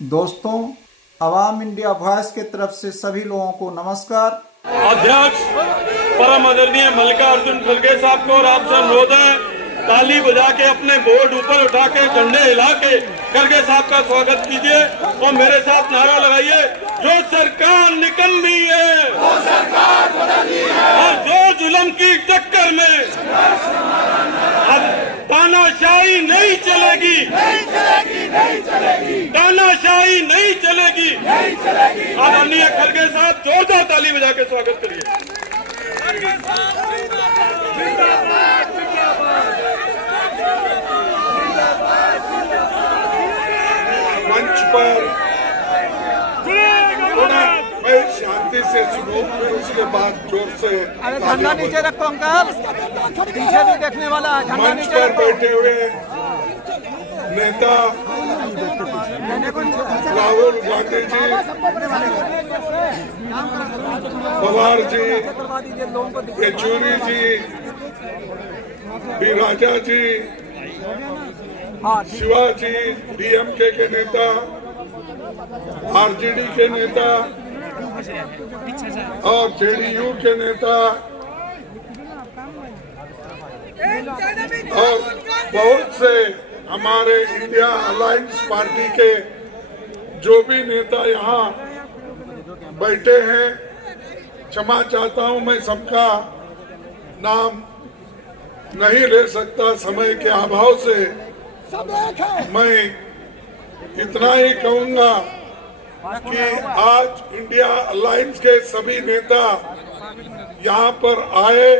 दोस्तों, अवाम India voice की तरफ से सभी लोगों को नमस्कार। अध्यक्ष परम आदरणीय मल्लिकार्जुन खड़गे साहब को और आपसे अनुरोध है, ताली बजा के अपने बोर्ड ऊपर उठा के झंडे हिला के खड़गे साहब का स्वागत कीजिए और मेरे साथ नारा लगाइए, जो सरकार निकम्मी है वो सरकार बदलनी है और जो जुल्म की टक्कर में अब तानाशाही नहीं चलेगी, तानाशाही नहीं चलेगी। आदरणीय खड़गे साहब जोरदार ताली बजा के स्वागत करिए। मंच पर थोड़ा मैं शांति से सुनो, फिर उसके बाद जोर से। झंडा नीचे रखो अंकल, पीछे भी देखने वाला है। मंच पर बैठे हुए नेता राहुल गांधी जी, पवार जी, येचुरी जी, बी राजा जी, शिवाजी, डीएमके के नेता, आरजेडी के नेता और जेडीयू के नेता और बहुत से हमारे इंडिया अलायंस पार्टी के जो भी नेता यहाँ बैठे हैं। क्षमा चाहता हूँ, मैं सबका नाम नहीं ले सकता समय के अभाव से। मैं इतना ही कहूंगा कि आज इंडिया अलायंस के सभी नेता यहाँ पर आए,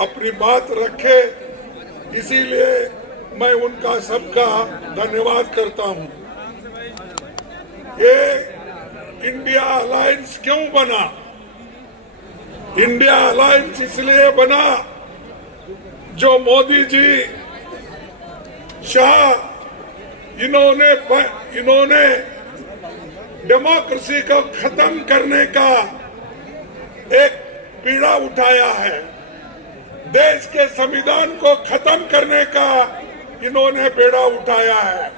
अपनी बात रखे, इसीलिए मैं उनका सबका धन्यवाद करता हूँ। ये इंडिया अलायंस क्यों बना? इंडिया अलायंस इसलिए बना जो मोदी जी, शाह, इन्होंने डेमोक्रेसी को खत्म करने का एक पीड़ा उठाया है। देश के संविधान को खत्म करने का इन्होंने बेड़ा उठाया है।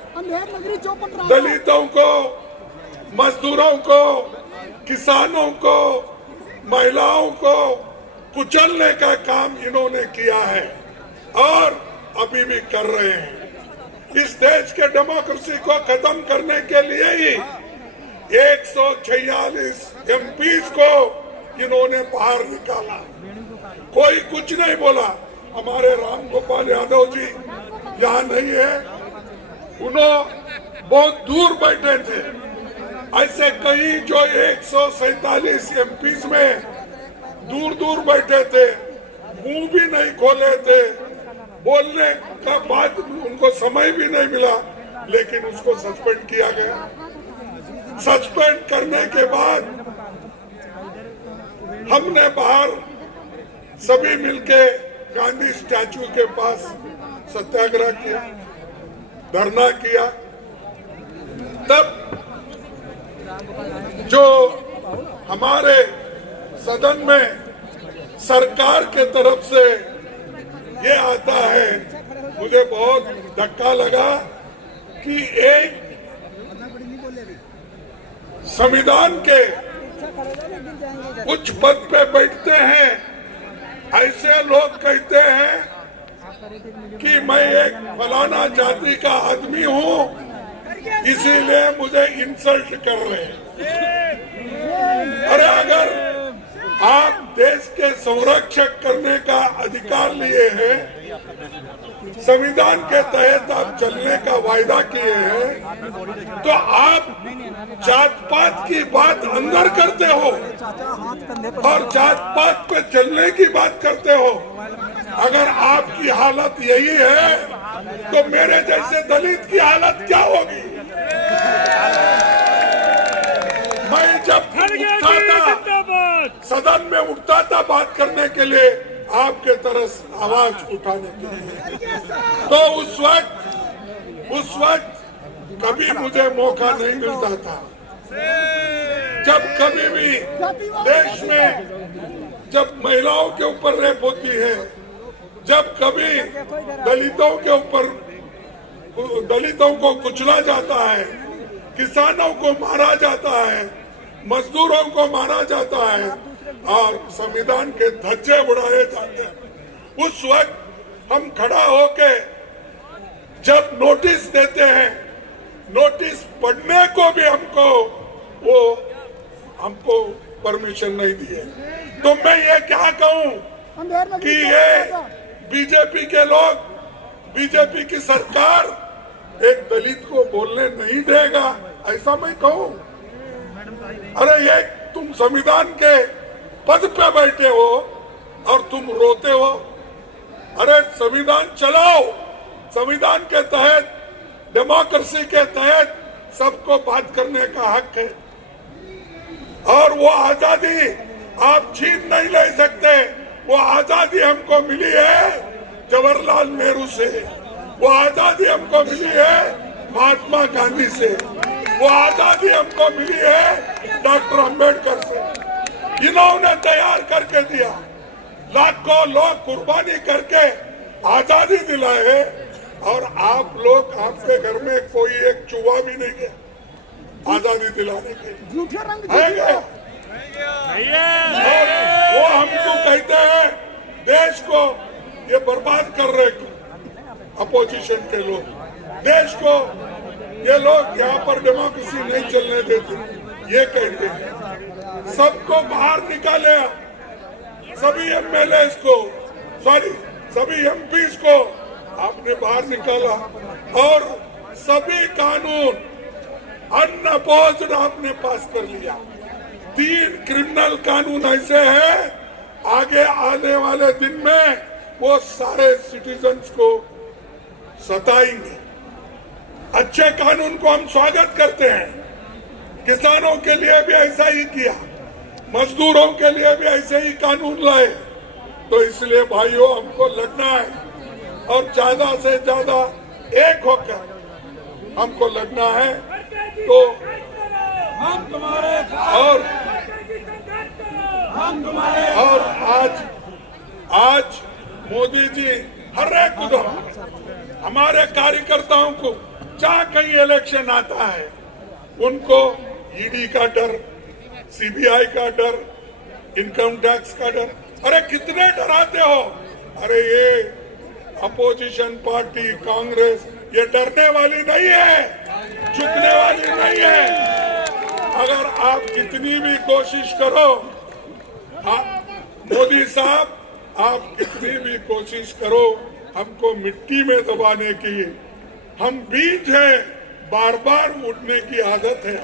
दलितों को, मजदूरों को, किसानों को, महिलाओं को कुचलने का काम इन्होंने किया है और अभी भी कर रहे हैं। इस देश के डेमोक्रेसी को खत्म करने के लिए ही 146 एमपीज को इन्होंने बाहर निकाला। कोई कुछ नहीं बोला। हमारे राम गोपाल यादव जी यहाँ नहीं है, उन्होंने बहुत दूर बैठे थे। ऐसे कई जो 147 एमपीज में दूर दूर बैठे थे, मुंह भी नहीं खोले थे, बोलने का बात उनको समय भी नहीं मिला, लेकिन उसको सस्पेंड किया गया। सस्पेंड करने के बाद हमने बाहर सभी मिलके गांधी स्टैचू के पास सत्याग्रह किया, धरना किया। तब जो हमारे सदन में सरकार के तरफ से ये आता है, मुझे बहुत धक्का लगा कि एक संविधान के उच्च पद पे बैठते हैं ऐसे लोग कहते हैं कि मैं एक फलाना जाति का आदमी हूँ, इसीलिए मुझे इंसल्ट कर रहे हैं। अरे अगर आप देश के संरक्षक करने का अधिकार लिए हैं, संविधान के तहत आप चलने का वायदा किए हैं, तो आप जात पात की बात अंदर करते हो और जात पात पे चलने की बात करते हो। अगर आपकी हालत यही है तो मेरे जैसे दलित की हालत क्या होगी? मैं जब सदन में उठता था बात करने के लिए, आपके तरफ आवाज उठाने के लिए, तो उस वक्त कभी मुझे मौका नहीं मिलता था। जब कभी भी देश में जब महिलाओं के ऊपर रेप होती है, जब कभी दलितों के ऊपर, दलितों को कुचला जाता है, किसानों को मारा जाता है, मजदूरों को मारा जाता है और संविधान के धज्जे उड़ाए जाते हैं। उस वक्त हम खड़ा होके जब नोटिस देते हैं, नोटिस पढ़ने को भी हमको परमिशन नहीं दिए। तो मैं ये क्या कहूं कि ये बीजेपी के लोग, बीजेपी की सरकार एक दलित को बोलने नहीं देगा, ऐसा मैं कहूं? अरे ये तुम संविधान के पद पे बैठे हो और तुम रोते हो। अरे संविधान चलाओ, संविधान के तहत, डेमोक्रेसी के तहत सबको बात करने का हक है और वो आजादी आप छीन नहीं ले सकते। वो आजादी हमको मिली है जवाहरलाल नेहरू से, वो आजादी हमको मिली है महात्मा गांधी से, वो आजादी हमको मिली है डॉक्टर अंबेडकर से। इन्होंने तैयार करके दिया, लाखों लोग कुर्बानी करके आजादी दिलाए और आप लोग, आपके घर में कोई एक चूहा भी नहीं गया आजादी दिलाने के। वो हमको कहते हैं देश को ये बर्बाद कर रहे अपोजिशन के लोग, देश को ये लोग यहाँ पर डेमोक्रेसी नहीं चलने देते, ये कहते हैं। सबको बाहर निकाले, सभी एमएलए को, सभी एमपीज को आपने बाहर निकाला और सभी कानून अनअपोज्ड आपने पास कर लिया। 3 क्रिमिनल कानून ऐसे हैं, आगे आने वाले दिन में वो सारे सिटीजन्स को सताएंगे। अच्छे कानून को हम स्वागत करते हैं, किसानों के लिए भी ऐसा ही किया, मजदूरों के लिए भी ऐसे ही कानून लाए। तो इसलिए भाइयों हमको लड़ना है और ज्यादा से ज्यादा एक होकर हमको लड़ना है। तो और आज मोदी जी हर एक उधर हमारे कार्यकर्ताओं को, जहाँ कहीं इलेक्शन आता है उनको ईडी का डर, सीबीआई का डर, इनकम टैक्स का डर। अरे कितने डराते हो? अरे ये अपोजिशन पार्टी कांग्रेस ये डरने वाली नहीं है, झुकने वाली नहीं है। अगर आप कितनी भी कोशिश करो, मोदी साहब आप कितनी भी कोशिश करो हमको मिट्टी में दबाने की, हम बीज हैं, बार बार उठने की आदत है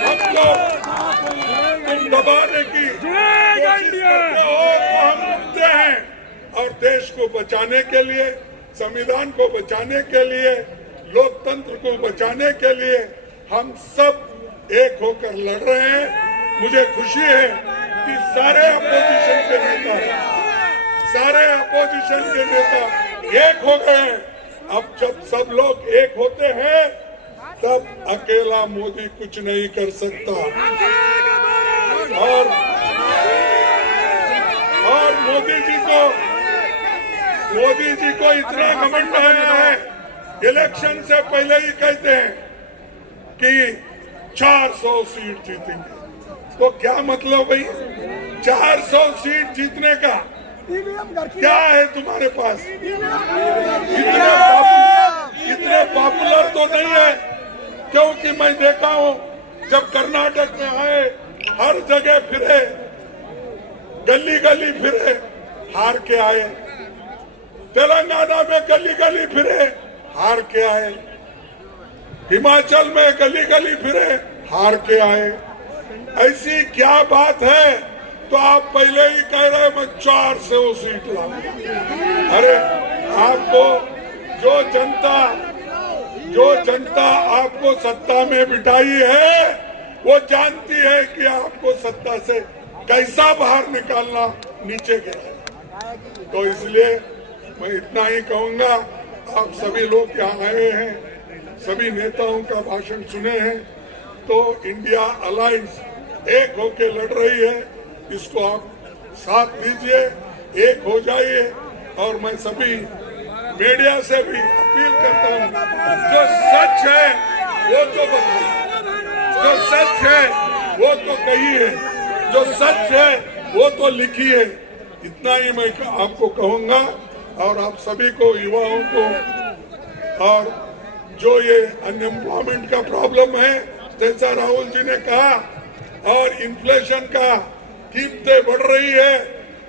हमको। तुम दबाने की कोशिश करते हो तो हम उठते हैं और देश को बचाने के लिए, संविधान को बचाने के लिए, लोकतंत्र को बचाने के लिए हम सब एक होकर लड़ रहे हैं। मुझे खुशी है कि सारे अपोजिशन के नेता एक हो गए हैं। अब जब सब लोग एक होते हैं तब अकेला मोदी कुछ नहीं कर सकता। और मोदी जी को इतना घमंड आया है, इलेक्शन से पहले ही कहते हैं कि 400 सीट जीतेंगे। तो क्या मतलब भाई, 400 सीट जीतने का क्या है तुम्हारे पास? इतने पॉपुलर तो नहीं है, क्योंकि मैं देखा हूं जब कर्नाटक में आए हर जगह फिरे, गली गली फिरे, हार के आए। तेलंगाना में गली गली फिरे, हार के आए। हिमाचल में गली गली फिरे, हार के आए। ऐसी क्या बात है? तो आप पहले ही कह रहे मैं 400 सीट लाऊंगा। अरे आपको जो जनता आपको सत्ता में बिठाई है वो जानती है कि आपको सत्ता से कैसा बाहर निकालना, नीचे गिराना। तो इसलिए मैं इतना ही कहूंगा, आप सभी लोग यहाँ आए हैं, सभी नेताओं का भाषण सुने हैं, तो इंडिया अलायंस एक होके लड़ रही है, इसको आप साथ दीजिए, एक हो जाइए। और मैं सभी मीडिया से भी अपील करता हूँ, जो सच है वो तो बताइए, जो सच है वो तो कहिए, जो सच है वो तो लिखिए। इतना ही मैं आपको कहूंगा और आप सभी को, युवाओं को, और जो ये अनएम्प्लॉयमेंट का प्रॉब्लम है जैसा राहुल जी ने कहा, और इन्फ्लेशन का कीमतें बढ़ रही है,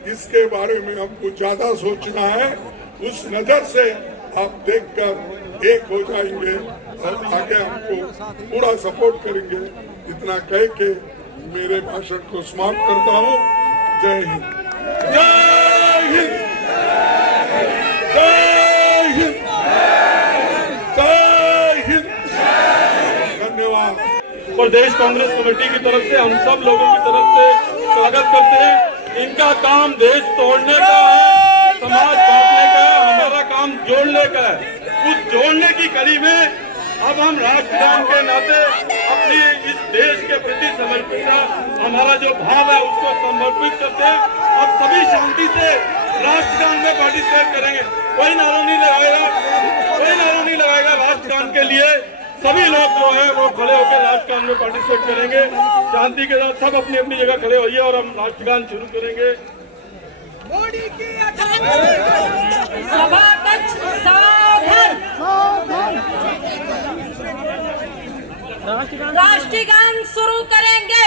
इसके बारे में हमको ज्यादा सोचना है। उस नजर से आप देखकर एक हो जाएंगे और आगे हमको पूरा सपोर्ट करेंगे। इतना कह के मेरे भाषण को समाप्त करता हूँ। जय हिंद, जय हिंद, जय हिंद, जय हिंद। धन्यवाद। प्रदेश कांग्रेस कमेटी की तरफ से हम सब लोगों की तरफ से स्वागत करते हैं। इनका काम देश तोड़ने का है, समाज बांटने का है, हमारा काम जोड़ने का है। उस जोड़ने की कड़ी में अब हम राष्ट्रगान के नाते अपनी इस देश के प्रति समर्पित हमारा जो भाव है उसको समर्पित करते हैं। अब सभी शांति से राष्ट्रगान में पार्टिसिपेट करेंगे। कोई नारा नहीं लगाएगा, कोई नारा नहीं लगाएगा। राष्ट्रगान के लिए सभी लोग जो है वो खड़े होकर राष्ट्रगान में पार्टिसिपेट करेंगे। शांति के साथ सब अपनी अपनी जगह खड़े होइए और हम राष्ट्रगान शुरू करेंगे। सभाकक्ष सावधान। राष्ट्रगान शुरू करेंगे।